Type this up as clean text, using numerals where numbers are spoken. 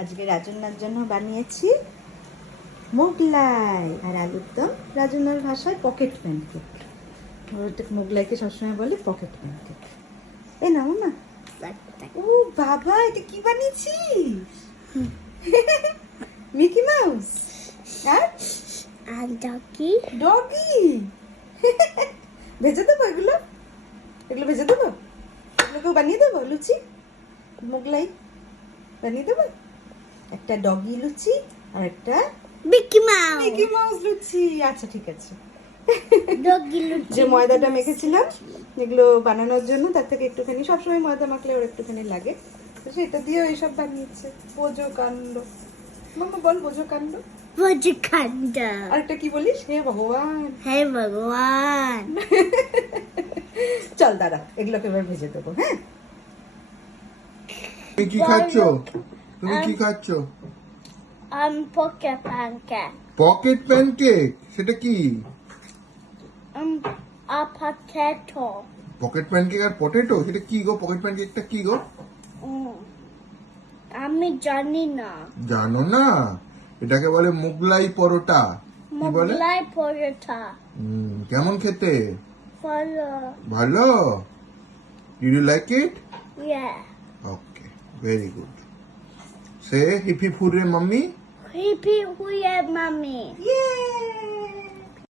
আজকে রাজন্যার জন্য বানিয়েছি মোগলাই আর আলুর দম। রাজন্যার ভাষায় পকেট প্যানকেক। ওটা মোগলাইকে সবসময় বলে পকেট প্যানকেক। এই নাও না। ও বাবা, এটা কি বানিয়েছিস? মিকি মাউস আর ডগি ডগি। ভেজে দেবো এগুলো ভেজে দেবো। এগুলোকেও বানিয়ে দেবো লুচি, মোগলাই বানিয়ে দেবো। একটা ডগি লুচি আর একটা মিকি মাউস লুচি। আচ্ছা ঠিক আছে। ডগি লুচি যে ময়দাটা মেখেছিলাম এগুলো বানানোর জন্য, তার থেকে একটুখানি, সবসময় ময়দা মাখলে ওর একটুখানি লাগে, তো সেটা দিয়ে এইসব বানিয়েছে। বোঝো কাণ্ড মাম্মা, বল বোঝো কাণ্ড। আরেকটা কি বলিস? হে ভগবান। হে ভগবান। চল দাঁড়া, এগুলোকে এবার ভেজে দেবো। হ্যাঁ, তুমি কি খাচ্ছো? তুমি কি খাচ্ছো? Pocket pancake. Pocket pancake? সেটা কি? a potato. পকেট প্যানকেক আর পটেটো, সেটা কি গো? পকেট প্যানকেকটা কি গো? আমি জানি না। জানো না? এটাকে বলে মোগলাই পরোটা। কি বলে? মোগলাই পরোটা। কেমন খেতে? ভালো। ভালো? Did you like it? Yeah. Okay, very good. Say hip hip hooray, mummy. Hippie huye mommy. ইয়ে